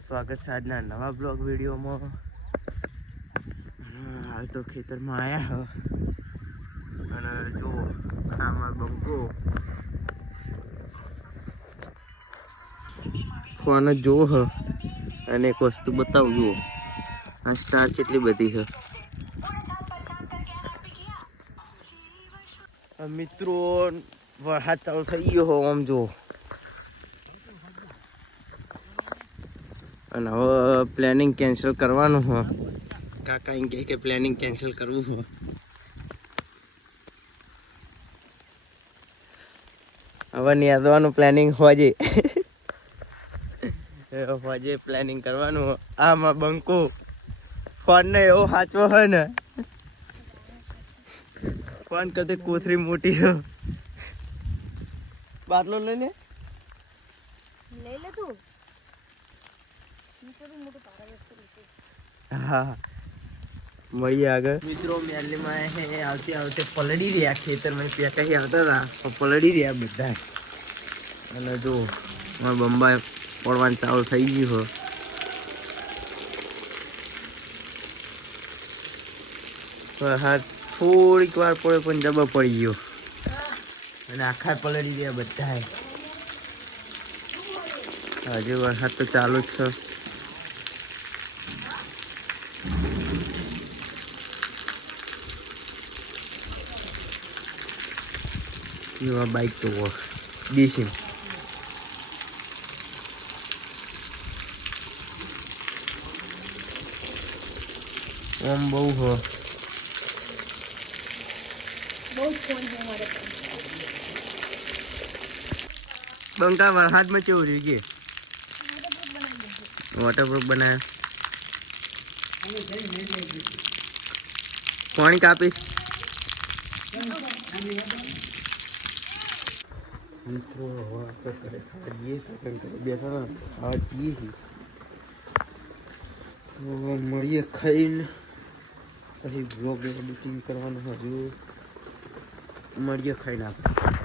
સ્વાગત છે આજના નવા બ્લોગ વિડીયોમાં। હાલ તો ખેતરમાં આવ્યા અને જો આમાં બંકો ફોન જ જોવો હ અને એક વસ્તુ બતાવું જુઓ આ સ્ટાર કેટલી બધી છે મિત્રો। વરસાદ ચાલુ થઈ ગયો હો આમ જુઓ અને હવે પ્લાનિંગ કેન્સલ કરવાનું હો। કાકા એમ કે પ્લાનિંગ કેન્સલ કરવું હો। હવે નેદવાનું પ્લાનિંગ હોજે હોજે પ્લાનિંગ કરવાનું હો। આમાં બંકો ફોન ને એવો સાચવો હોય ને ફોન કદે કોથરી મોટી હો। બાટલો લઈને લઈ લે તું। હા મળીએ આગળ મિત્રો। મેલીમાં આવતી આવતે પલળી રહ્યા ખેતરમાં પેકાઈ આવતા હતા પણ પલળી રહ્યા બધા। અને જો બંબા પડવાનું ચાલુ થઈ ગયું હો। હા થોડીક વાર પડે પણ જબા પડી ગયો અને આખા પલળી રહ્યા બધા। હજુ વરસાદ તો ચાલુ જ છે। આ બાઈક તો દેશી ઓમ બહુ હો બંકા વરસાદમાં કેવું રહ્યું કે વોટરપ્રૂફ બનાવ્યો પાણી કાપી મિત્રો હવે આપણે ઘરે ખાવા જઈએ બેઠા ખાવા જઈએ મળીએ ખાઈને પછી બ્લોગ એડિટિંગ કરવાનું હજુ મળીએ ખાઈને આપણે।